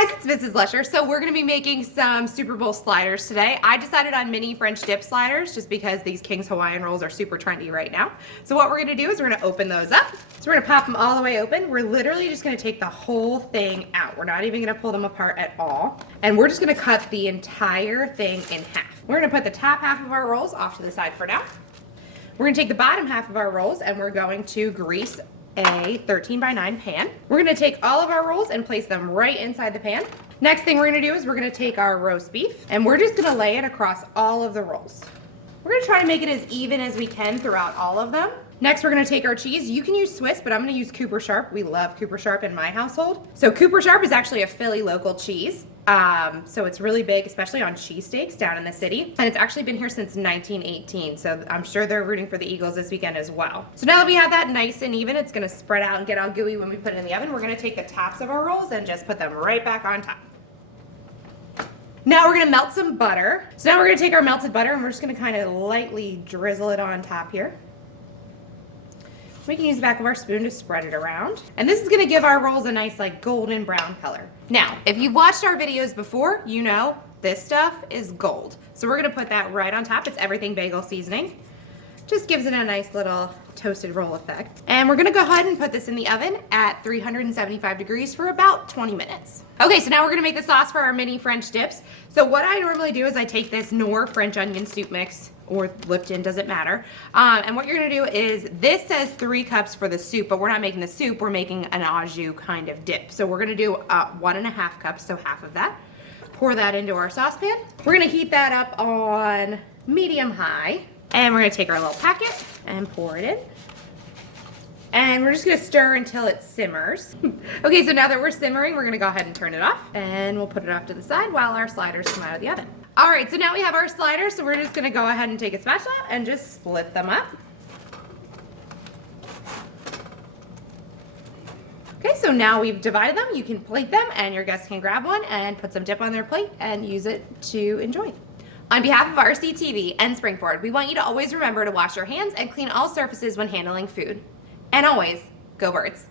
Hey guys, it's Mrs. Lesher. So we're gonna be making some Super Bowl sliders today. I decided on mini French dip sliders just because these King's Hawaiian rolls are super trendy right now. So what we're gonna do is we're gonna open those up. So we're gonna pop them all the way open. We're literally just gonna take the whole thing out. We're not even gonna pull them apart at all. And we're just gonna cut the entire thing in half. We're gonna put the top half of our rolls off to the side for now. We're gonna take the bottom half of our rolls and we're going to grease a 13x9 pan. We're gonna take all of our rolls and place them right inside the pan. Next thing we're gonna do is we're gonna take our roast beef and we're just gonna lay it across all of the rolls. We're gonna try to make it as even as we can throughout all of them. Next, we're gonna take our cheese. You can use Swiss, but I'm gonna use Cooper Sharp. We love Cooper Sharp in my household. So Cooper Sharp is actually a Philly local cheese. So it's really big, especially on cheesesteaks down in the city. And it's actually been here since 1918. So I'm sure they're rooting for the Eagles this weekend as well. So now that we have that nice and even, it's gonna spread out and get all gooey when we put it in the oven. We're gonna take the tops of our rolls and just put them right back on top. Now we're gonna melt some butter. So now we're gonna take our melted butter and we're just gonna kind of lightly drizzle it on top here. We can use the back of our spoon to spread it around. And this is gonna give our rolls a nice like golden brown color. Now, if you've watched our videos before, you know this stuff is gold. So we're gonna put that right on top. It's everything bagel seasoning. Just gives it a nice little toasted roll effect. And we're gonna go ahead and put this in the oven at 375 degrees for about 20 minutes. Okay, so now we're gonna make the sauce for our mini French dips. So what I normally do is I take this Knorr French onion soup mix, or Lipton, doesn't matter. And what you're gonna do is, this says 3 cups for the soup, but we're not making the soup, we're making an au jus kind of dip. So we're gonna do 1.5 cups, so half of that. Pour that into our saucepan. We're gonna heat that up on medium-high. And we're gonna take our little packet and pour it in. And we're just gonna stir until it simmers. Okay, so now that we're simmering, we're gonna go ahead and turn it off. And we'll put it off to the side while our sliders come out of the oven. All right, so now we have our sliders, so we're just gonna go ahead and take a spatula and just split them up. Okay, so now we've divided them. You can plate them and your guests can grab one and put some dip on their plate and use it to enjoy. On behalf of RCTV and Springford, we want you to always remember to wash your hands and clean all surfaces when handling food. And always, go birds.